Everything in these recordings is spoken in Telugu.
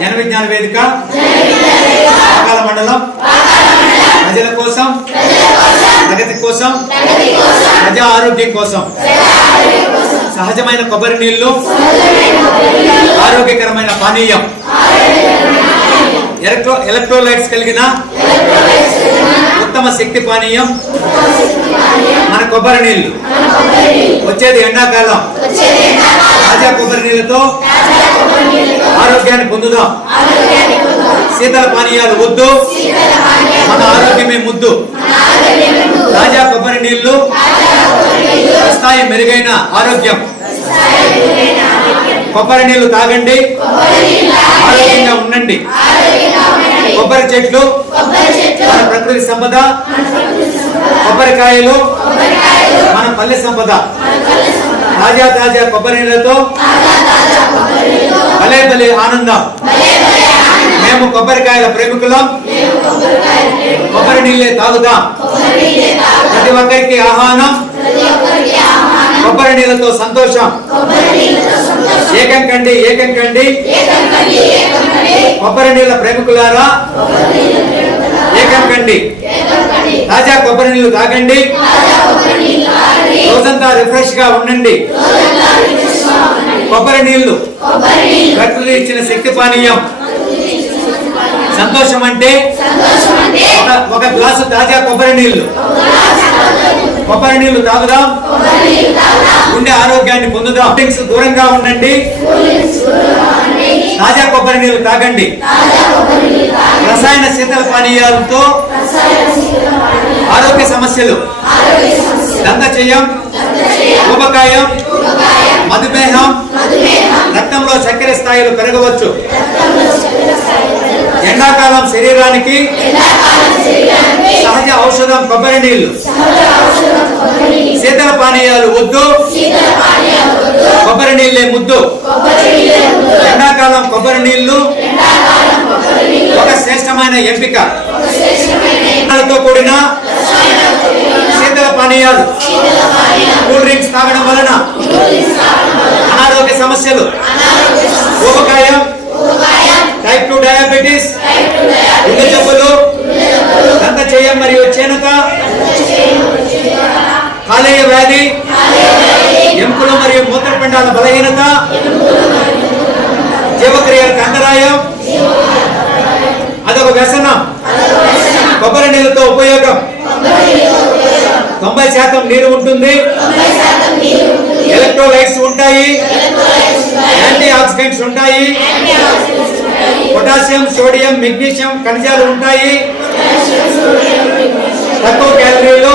జన విజ్ఞాన వేదిక పాకాల మండలం ప్రజల కోసం ప్రగతి కోసం ప్రజా ఆరోగ్యం కోసం సహజమైన కొబ్బరి నీళ్లు ఆరోగ్యకరమైన పానీయం ఎలక్ట్రోలైట్స్ కలిగిన ఉత్తమ శక్తి పానీయం మన కొబ్బరి నీళ్లు. వచ్చేది ఎండాకాలం, తాజా కొబ్బరి నీళ్లతో ఆరోగ్యాన్ని పొందుదాం. శీతల పానీయాలు వద్దు, మన ఆరోగ్యమే ముద్దు. తాజా కొబ్బరి నీళ్లు స్థాయి మెరుగైన ఆరోగ్యం. కొబ్బరి నీళ్లు తాగండి, ఆరోగ్యంగా ఉండండి. కొబ్బరి చెట్లు మన ప్రకృతి సంపద, కొబ్బరికాయలు మన పల్లె సంపద. తాజా కొబ్బరి నీళ్లతో భలే భలే ఆనందం. మేము కొబ్బరికాయల ప్రేమికులం, కొబ్బరి నీళ్ళే తాగుదాం. ప్రతి ఒక్కరికి ఆహ్వానం, కొబ్బరి నీళ్ళతో సంతోషం. ఏకం కండి కొబ్బరి నీళ్ళ ప్రేమికులారా, ఏకం కండి. తాజా కొబ్బరి నీళ్లు తాగండి, రోజంతా రిఫ్రెష్ గా ఉండండి. కొబ్బరి నీళ్లు ప్రకృతి ఇచ్చిన శక్తి పానీయం. సంతోషం అంటే ఒక గ్లాసు తాజా కొబ్బరి నీళ్లు. కొబ్బరి నీళ్లు తాగుదాం, ఉండే ఆరోగ్యాన్ని పొందుదాం. డ్రింక్స్ దూరంగా ఉండండి, తాజా కొబ్బరి నీళ్లు తాగండి. రసాయన శీతల పానీయాలతో ఆరోగ్య సమస్యలు, దంతచయం, ఊబకాయం, మధుమేహం, రక్తంలో చక్కెర స్థాయిలు పెరగవచ్చు. ఎండాకాలం శరీరానికి సహజ ఔషధం కొబ్బరి నీళ్లు. శీతల పానీయాలు వద్దు, కొబ్బరి నీళ్లే ముద్దు. ఎండాకాలం కొబ్బరి నీళ్లు ఒక శ్రేష్టమైన ఎంపిక. కూడిన శీతల పానీయాలు, కూల్ డ్రింక్స్ తాగడం వలన అనారోగ్య సమస్యలు, ఊబకాయం, టైప్ 2 డయాబెటీస్, గుండె జబ్బులు, దంతచయం మరియు చేనత, కాలేయ వ్యాధి, ఎముకలు మరియు మూత్రపిండాల బలహీనత, జీవక్రియలకు అంతరాయం, అదొక వ్యసనం. కొబ్బరి నీళ్ళతో ఉపయోగం 90% నీరు ఉంటుంది, ఎలక్ట్రోలైట్స్ ఉంటాయి, యాంటీ ఆక్సిడెంట్స్ ఉంటాయి, పొటాషియం, సోడియం, మెగ్నీషియం ఖనిజాలు ఉంటాయి. తక్కువ క్యాలరీలు,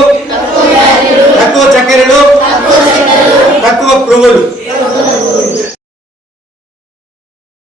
తక్కువ చక్కెరలు, తక్కువ క్రొవ్వులు.